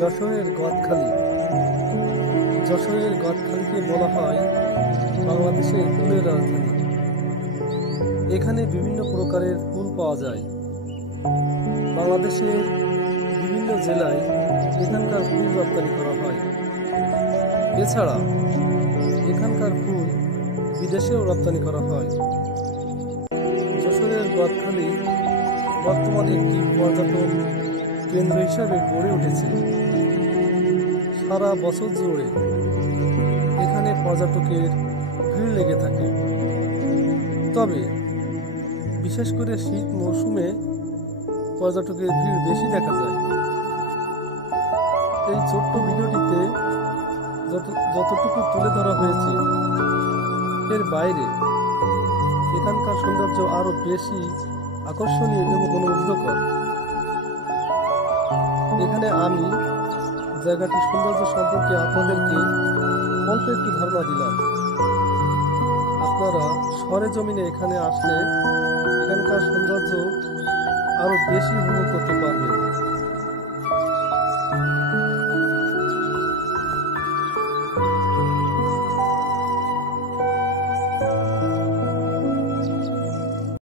যশোরের গদখালি। যশোরের গদখালিকে বলা হয় বাংলাদেশের ফুলের রাজধানী। এখানে বিভিন্ন প্রকারের ফুল পাওয়া যায়। বাংলাদেশের বিভিন্ন জেলায় এখানকার ফুল রপ্তানি করা হয়। এছাড়া এখানকার ফুল বিদেশেও রপ্তানি করা হয়। যশোরের গদখালি বর্তমানে একটি পর্যটন কেন্দ্র হিসাবে গড়ে উঠেছে। সারা বছর জুড়ে এখানে পর্যটকের ভিড় লেগে থাকে। তবে বিশেষ করে শীত মৌসুমে পর্যটকের ভিড় বেশি দেখা যায়। এই ছোট্ট ভিডিওটিতে যতটুকু তুলে ধরা হয়েছে, এর বাইরে এখানকার সৌন্দর্য আরো বেশি আকর্ষণীয় এবং মনোমুগ্ধকর। এখানে আমি জায়গাটির সৌন্দর্য সম্পর্কে আপনাদেরকে অল্প একটু ধারণা দিলাম। আপনারা সরেজমিনে এখানে আসলে এখানকার সৌন্দর্য আরো বেশি উপভোগ করতে পারবেন।